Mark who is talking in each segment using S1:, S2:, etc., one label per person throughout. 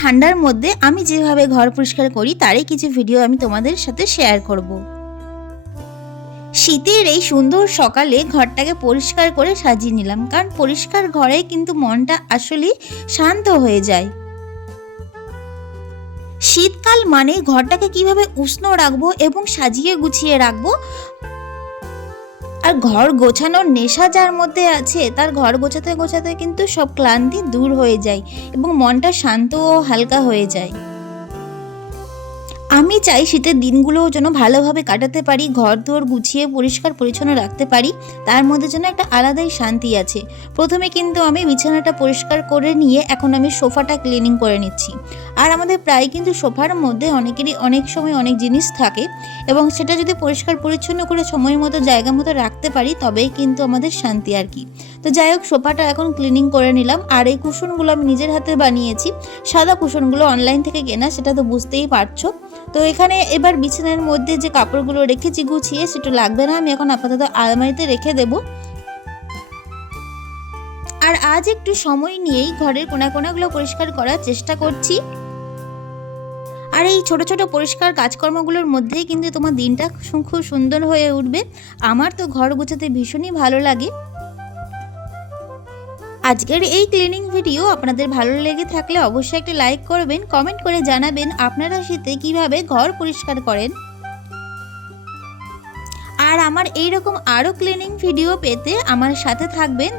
S1: ঠান্ডার মধ্যে আমি যেভাবে ঘর পরিষ্কার করি, তারই কিছু ভিডিও আমি তোমাদের সাথে শেয়ার করব। শীতের এই সুন্দর সকালে ঘরটাকে পরিষ্কার করে সাজিয়ে নিলাম, কারণ পরিষ্কার ঘরে কিন্তু মনটা আসলেই শান্ত হয়ে যায়। শীতকাল মানে ঘরটাকে কীভাবে উষ্ণ রাখব এবং সাজিয়ে গুছিয়ে রাখব আর ঘর গোছানোর নেশা যার মধ্যে আছে, তার ঘর গোছাতে গোছাতে কিন্তু সব ক্লান্তি দূর হয়ে যায় এবং মনটা শান্ত ও হালকা হয়ে যায়। আমি চাই শীতের দিনগুলোও যেন ভালোভাবে কাটাতে পারি ঘর দুয়ার গুছিয়ে পরিষ্কার পরিচ্ছন্ন রাখতে পারি, তার মধ্যে যেন একটা আলাদাই শান্তি আছে। প্রথমে কিন্তু আমি বিছানাটা পরিষ্কার করে নিয়ে এখন আমি সোফাটা ক্লিনিং করে নিচ্ছি। আর আমাদের প্রায় কিন্তু সোফার মধ্যে অনেকেরই অনেক সময় অনেক জিনিস থাকে এবং সেটা যদি পরিষ্কার পরিচ্ছন্ন করে সময় মতো জায়গা মতো রাখতে পারি, তবেই কিন্তু আমাদের শান্তি আর কি। তো যাই হোক, সোফাটা এখন ক্লিনিং করে নিলাম। আর এই কুশনগুলো আমি নিজের হাতে বানিয়েছি। সাদা কুশনগুলো অনলাইন থেকে কেনা, সেটা তো বুঝতেই পারছ। তো এখানে এবার বিছানার মধ্যে যে কাপড়গুলো রেখেছি গুছিয়ে, সেটা লাগবে না। আমি এখন আপাতত আলমারিতে রেখে দেব। আর আজ একটু সময় নিয়েই ঘরের কোনা কোনাগুলো পরিষ্কার করার চেষ্টা করছি। আর এই ছোট ছোট পরিষ্কার কাজকর্মগুলোর মধ্যেই কিন্তু তোমার দিনটা খুব সুন্দর হয়ে উঠবে। আমার তো ঘর গোছাতে ভীষণই ভালো লাগে। আজকের এই ক্লিনিং ভিডিও আপনাদের ভালো লেগে থাকলে অবশ্যই একটা লাইক করবেন কমেন্ট করে জানাবেন আপনারা শীতে কীভাবে ঘর পরিষ্কার করেন। আর আমার এই রকম আরও ক্লিনিং ভিডিও পেতে আমার সাথে থাকবেন।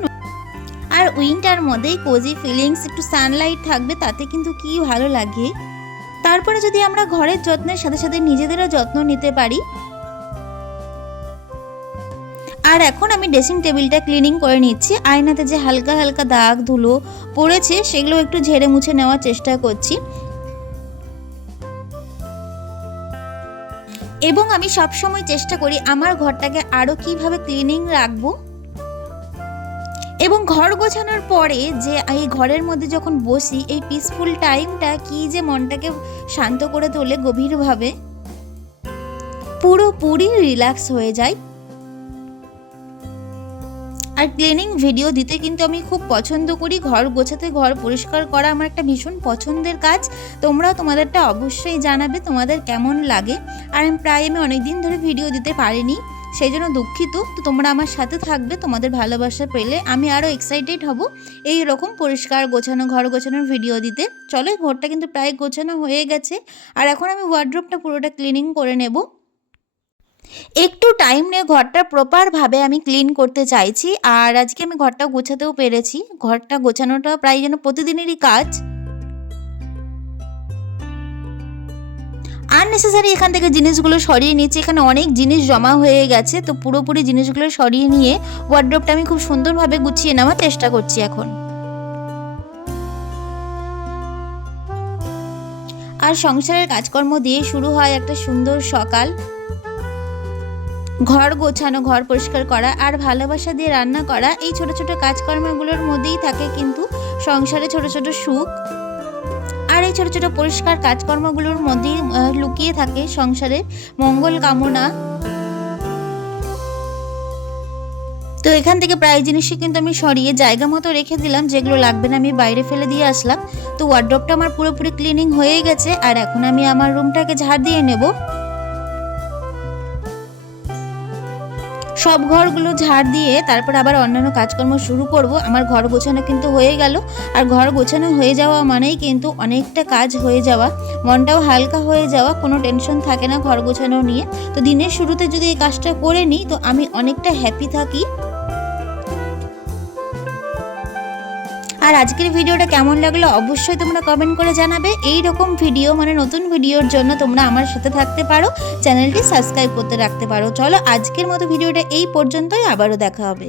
S1: আর উইন্টার মধ্যেই কোজি ফিলিংস একটু সানলাইট থাকবে, তাতে কিন্তু কি ভালো লাগে? তারপরে যদি আমরা ঘরের যত্নের সাথে সাথে নিজেদেরও যত্ন নিতে পারি। আর এখন আমি ড্রেসিং টেবিলটা ক্লিনিং করে নিচ্ছি। আয়নাতে যে হালকা হালকা দাগ, ধুলো পড়েছে, সেগুলো একটু ঝেড়ে মুছে নেওয়ার চেষ্টা করছি। এবং আমি সবসময় চেষ্টা করি আমার ঘরটাকে আরও কীভাবে ক্লিনিং রাখব। এবং ঘর গোছানোর পরে যে এই ঘরের মধ্যে যখন বসি, এই পিসফুল টাইমটা কি যে মনটাকে শান্ত করে তোলে গভীরভাবে? পুরোপুরি রিল্যাক্স হয়ে যায়। আর ক্লিনিং ভিডিও দিতে কিন্তু আমি খুব পছন্দ করি। ঘর গোছাতে ঘর পরিষ্কার করা আমার একটা ভীষণ পছন্দের কাজ। তোমরাও তোমাদেরটা অবশ্যই জানাবে তোমাদের কেমন লাগে। আর আমি প্রায় আমি অনেক দিন ধরে ভিডিও দিতে পারিনি। সেই জন্য দুঃখিত। তো তোমরা আমার সাথে থাকবে, তোমাদের ভালোবাসা পেলে আমি আরও এক্সাইটেড হব। এই রকম পরিষ্কার গোছানো, ঘর গোছানোর ভিডিও দিতে। চলো ঘরটা কিন্তু প্রায় গোছানো হয়ে গেছে। আর এখন আমি ওয়ার্ড্রোপটা পুরোটা ক্লিনিং করে নেব। একটু টাইম নিয়ে ঘরটা প্রপারভাবে আমি ক্লিন করতে চাইছি। আর আজকে আমি ঘরটা গোছাতেও পেরেছি। ঘরটা গোছানোটা প্রায় যেন প্রতিদিনেরই কাজ। আননেসেসারি এখান থেকে জিনিসগুলো সরিয়ে নিচ্ছি এখানে অনেক জিনিস জমা হয়ে গেছে। তো পুরোপুরি জিনিসগুলো সরিয়ে নিয়ে ওয়ার্ড্রোপটা আমি খুব সুন্দরভাবে গুছিয়ে নেওয়ার চেষ্টা করছি এখন। আর সংসারের কাজকর্ম দিয়ে শুরু হয় একটা সুন্দর সকাল। ঘর গোছানো, ঘর পরিষ্কার করা আর ভালোবাসা দিয়ে রান্না করা। এই ছোট ছোট কাজকর্মগুলোর মধ্যেই থাকে কিন্তু সংসারে ছোট ছোট সুখ। আর এই ছোট ছোট পরিষ্কার কাজকর্মগুলোর মধ্যেই লুকিয়ে থাকে সংসারের মঙ্গল কামনা। তো এখান থেকে প্রায় জিনিসই কিন্তু আমি সরিয়ে জায়গা মতো রেখে দিলাম, যেগুলো লাগবে না আমি বাইরে ফেলে দিয়ে আসলাম। তো ওয়ার্ড্রপটা আমার পুরোপুরি ক্লিনিং হয়ে গেছে, আর এখন আমি আমার রুমটাকে ঝাড় দিয়ে নেব। সব ঘরগুলো ঝাড় দিয়ে তারপর আবার অন্যান্য কাজকর্ম শুরু করব। আমার ঘর গোছানো কিন্তু হয়ে গেল। আর ঘর গোছানো হয়ে যাওয়া মানেই কিন্তু অনেকটা কাজ হয়ে যাওয়া। মনটাও হালকা হয়ে যাওয়া, কোনো টেনশন থাকে না ঘর গোছানো নিয়ে। তো দিনের শুরুতে যদি এই কাজটা করে নিই, তো আমি অনেকটা হ্যাপি থাকি। আর আজকের ভিডিওটা কেমন লাগল অবশ্যই তোমরা কমেন্ট করে জানাবে। এই রকম ভিডিও মানে নতুন ভিডিওর জন্য তোমরা আমার সাথে থাকতে পারো, চ্যানেলটি সাবস্ক্রাইব করতে রাখতে পারো। চলো আজকের মতো ভিডিওটা এই পর্যন্তই, আবারও দেখা হবে।